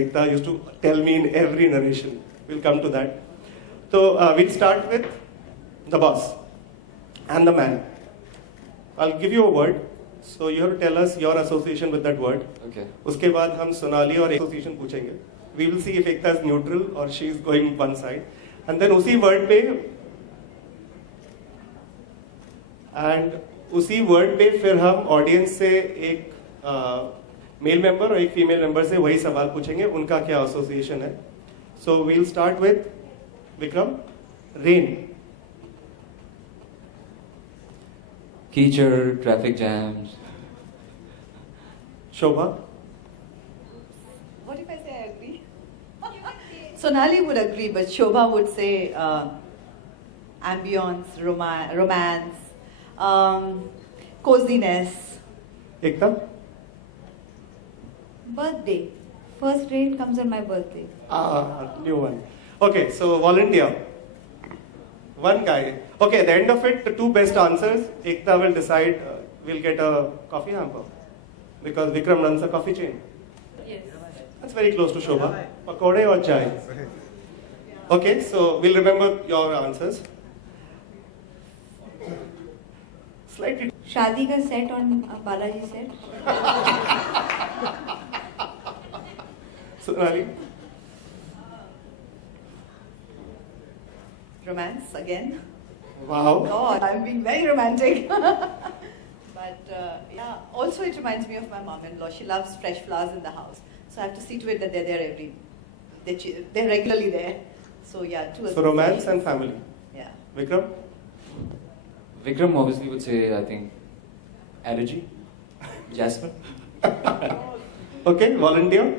Ekta used to tell me in every narration. We'll come to that. So we'll start with the boss and the man. I'll give you a word. So you have to tell us your association with that word. Okay. उसके बाद हम सोनाली और association पूछेंगे. We will see if Ekta is neutral or she is going one side. And then उसी word पे फिर हम audience से एक मेल मेंबर और एक फीमेल मेंबर से वही सवाल पूछेंगे, उनका क्या एसोसिएशन है. So we'll start with Vikram. Rain. कीचड़, traffic jams. Shobha. What if I say I agree? Sonali would agree, but Shobha would say ambience, romance, coziness. Ekta. Birthday. First rain comes on my birthday. New one. Okay, so volunteer. One guy. Okay, at the end of it, the two best answers, Ekta will decide, we'll get a coffee hamper. Because Vikram runs a coffee chain. Yes. That's very close to Shobha. Pakode or chai? Okay, so we'll remember your answers. Slightly. शादी का set on Balaji set. Sonali. Romance again. Wow. God, I'm being very romantic. But yeah, also it reminds me of my mom-in-law. She loves fresh flowers in the house. So I have to see to it that they're there they're regularly there. So yeah, two. So romance and family. Yeah. Vikram? Vikram obviously would say, I think, allergy. Jasmine. Okay, volunteer.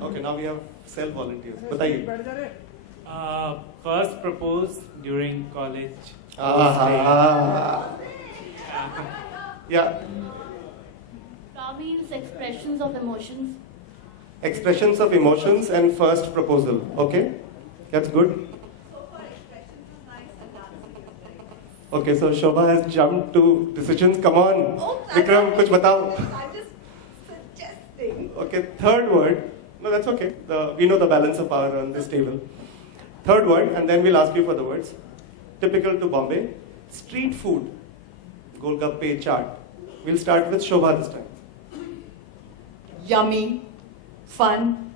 Okay, now we have self-volunteers. Bataiye. First proposed during college. Yeah. Ka means expressions of emotions. Expressions of emotions and first proposal. Okay, that's good. Okay, so Shobha has jumped to decisions. Come on, Oh, Vikram, kuch batao. I'm just suggesting. Okay, third word. No, that's okay. We know the balance of power on this table. Third word, and then we'll ask you for the words. Typical to Bombay, street food. Golgappe chaat. We'll start with Shobha this time. Yummy, fun.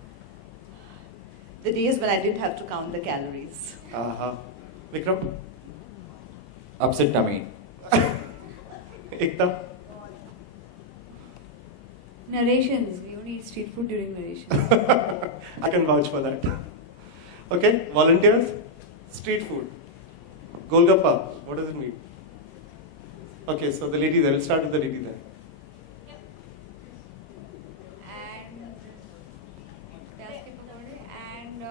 The days when I didn't have to count the calories. Vikram? Upset tummy. Ekta? Narrations. We only eat street food during narrations. I can vouch for that. Okay, volunteers? Street food. Golgappa, what does it mean? Okay, so the lady there, we'll start with the lady there. And प्याज के पकौड़े and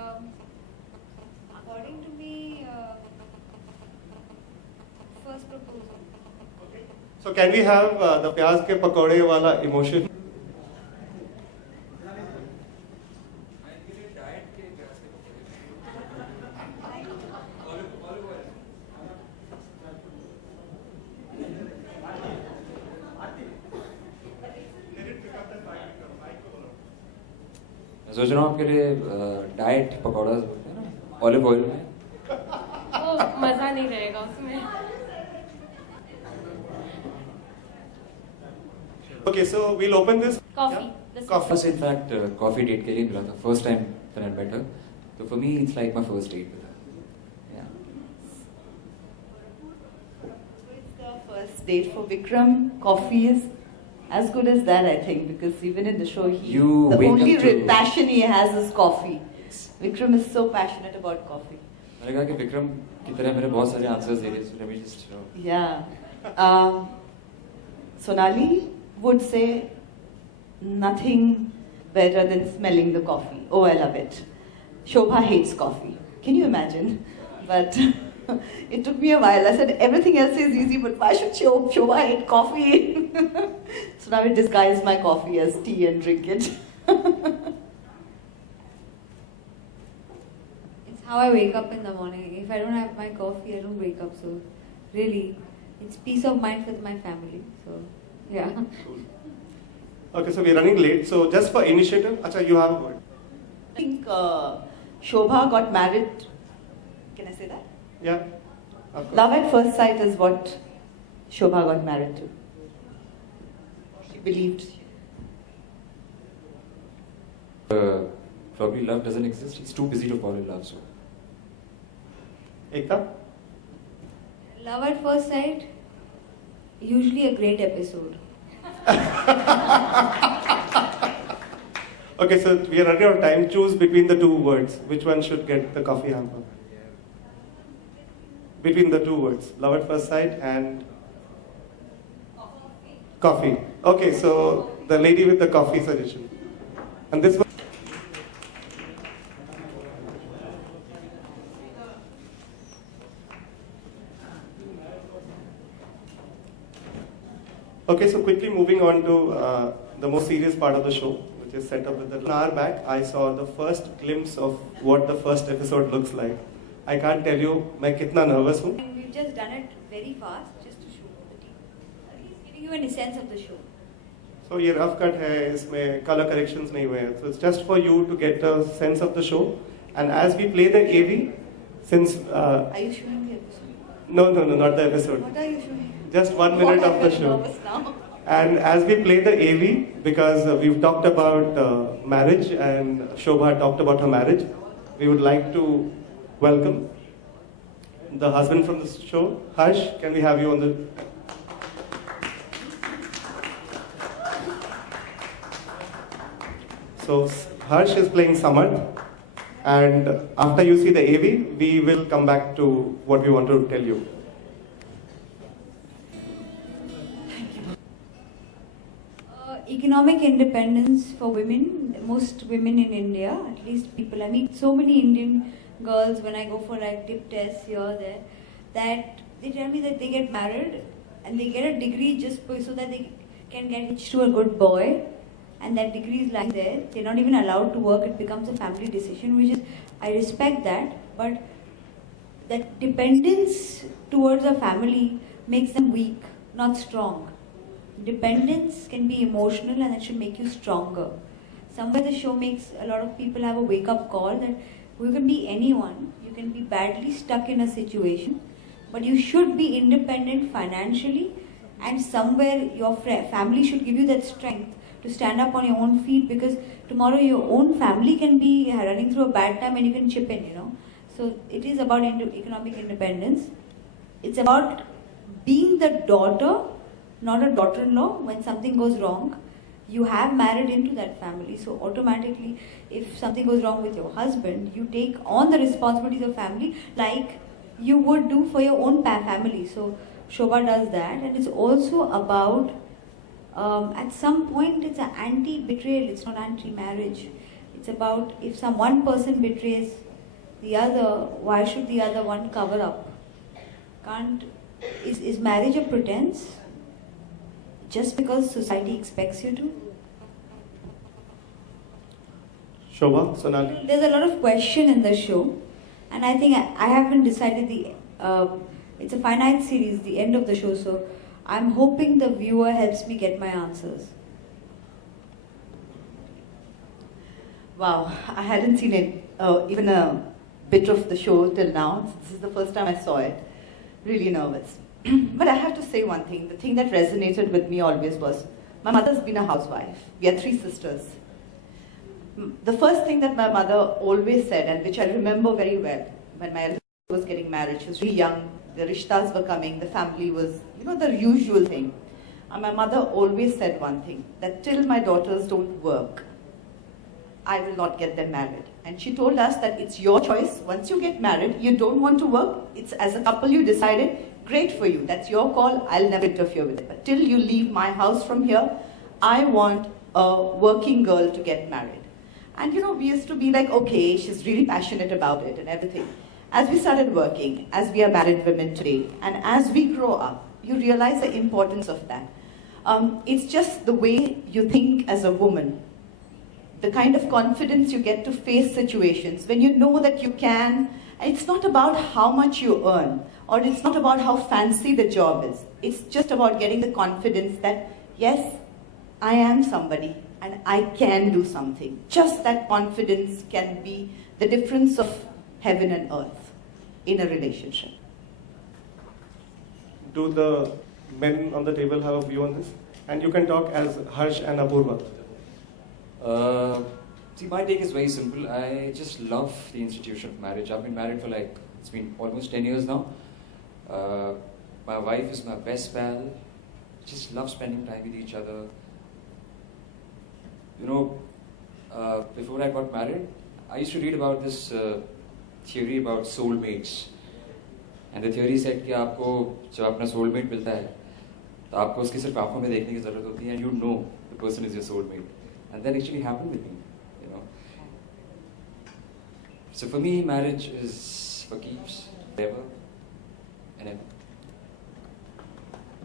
according to me, first proposal. So can we have the pyaz ke pakode wala emotion? मैं सोच रहा हूँ आपके लिए diet pakora बोलते हैं ना, ऑलिव ऑयल में. वो मजा नहीं रहेगा उसमें. Okay, so we'll open this. Coffee. Yeah? This Coffee. First, in fact, coffee date के लिए मिला था. First time that I met her. So for me, it's like my first date with her. Yeah. So it's the first date for Vikram. Coffee is as good as that, I think, because even in the show, You the wake only up to- passion he has is coffee. Vikram is so passionate about coffee. मैंने कहा कि विक्रम की तरह मेरे बहुत सारे answers दे रहे हैं. So let me just Yeah. Sonali would say nothing better than smelling the coffee. Oh, I love it. Shobha hates coffee. Can you imagine? But it took me a while. I said everything else is easy, but why should Shobha hate coffee? So now I disguise my coffee as tea and drink it. It's how I wake up in the morning. If I don't have my coffee, I don't wake up. So really, it's peace of mind with my family. So yeah. Okay, so we're running late. So just for initiative, Acha, you have a word. I think Shobha got married. Can I say that? Yeah. Of course. Love at first sight is what Shobha got married to. She believed. Probably love doesn't exist. He's too busy to fall in love. So Ekta? Love at first sight, usually a great episode. Okay, so we are running out of time. Choose between the two words. Which one should get the coffee hamper? Between the two words, love at first sight and coffee. Okay, so the lady with the coffee suggestion. And this one. Okay, so quickly moving on to the most serious part of the show, which is set up with the. An hour back, I saw the first glimpse of what the first episode looks like. I can't tell you, मैं कितना nervous हूँ. And we've just done it very fast, just to show the team. He's giving you an essence of the show. So ये rough cut है, इसमें color corrections नहीं हुए हैं. So it's just for you to get a sense of the show. And as we play the AV, since Are you showing the episode? no, not the episode. What are you showing? Just 1 minute of the show. Now. And as we play the AV, because we've talked about marriage and Shobha talked about her marriage, we would like to welcome the husband from the show. Harsh, can we have you on the... So Harsh is playing Samad, and after you see the AV, we will come back to what we want to tell you. Economic independence for women, most women in India, at least people, I meet so many Indian girls when I go for like dip tests here, there, that they tell me that they get married and they get a degree just so that they can get hitched to a good boy, and that degree is lying there. They're not even allowed to work, it becomes a family decision, which is, I respect that, but that dependence towards a family makes them weak, not strong. Dependence can be emotional and it should make you stronger. Somewhere the show makes a lot of people have a wake-up call that you can be anyone, you can be badly stuck in a situation, but you should be independent financially, and somewhere your family should give you that strength to stand up on your own feet, because tomorrow your own family can be running through a bad time and you can chip in, you know. So it is about economic independence. It's about being the daughter, not a daughter-in-law. When something goes wrong, you have married into that family. So automatically, if something goes wrong with your husband, you take on the responsibilities of family like you would do for your own family. So Shobha does that, and it's also about, at some point, it's an anti-betrayal. It's not anti-marriage. It's about if one person betrays the other, why should the other one cover up? Is marriage a pretense? Just because society expects you to? Shobha, Sonali. There's a lot of question in the show, and I think I haven't decided it's a finite series, the end of the show, so I'm hoping the viewer helps me get my answers. Wow, I hadn't seen it, even a bit of the show till now. This is the first time I saw it. Really nervous. But I have to say one thing. The thing that resonated with me always was, my mother's been a housewife. We are 3 sisters. The first thing that my mother always said, and which I remember very well, when my eldest was getting married, she was really young, the rishtas were coming, the family was, the usual thing. And my mother always said one thing, that till my daughters don't work, I will not get them married. And she told us that it's your choice. Once you get married, you don't want to work, it's as a couple you decided, great for you, that's your call, I'll never interfere with it. But till you leave my house from here, I want a working girl to get married. And we used to be like, okay, she's really passionate about it and everything. As we started working, as we are married women today, and as we grow up, you realize the importance of that. It's just the way you think as a woman, the kind of confidence you get to face situations, when you know that you can. It's not about how much you earn, or it's not about how fancy the job is. It's just about getting the confidence that, yes, I am somebody and I can do something. Just that confidence can be the difference of heaven and earth in a relationship. Do the men on the table have a view on this? And you can talk as Harsh and Apurva. See, my take is very simple. I just love the institution of marriage. I've been married for it's been almost 10 years now. My wife is my best pal. Just love spending time with each other. You know, before I got married, I used to read about this theory about soulmates. And the theory said कि आपको जब अपना soulmate मिलता है, तो आपको उसकी सिर्फ आंखों में देखने की जरूरत होती है, and you know the person is your soulmate. And that actually happened with me, you know. So for me, marriage is for keeps, ever and ever.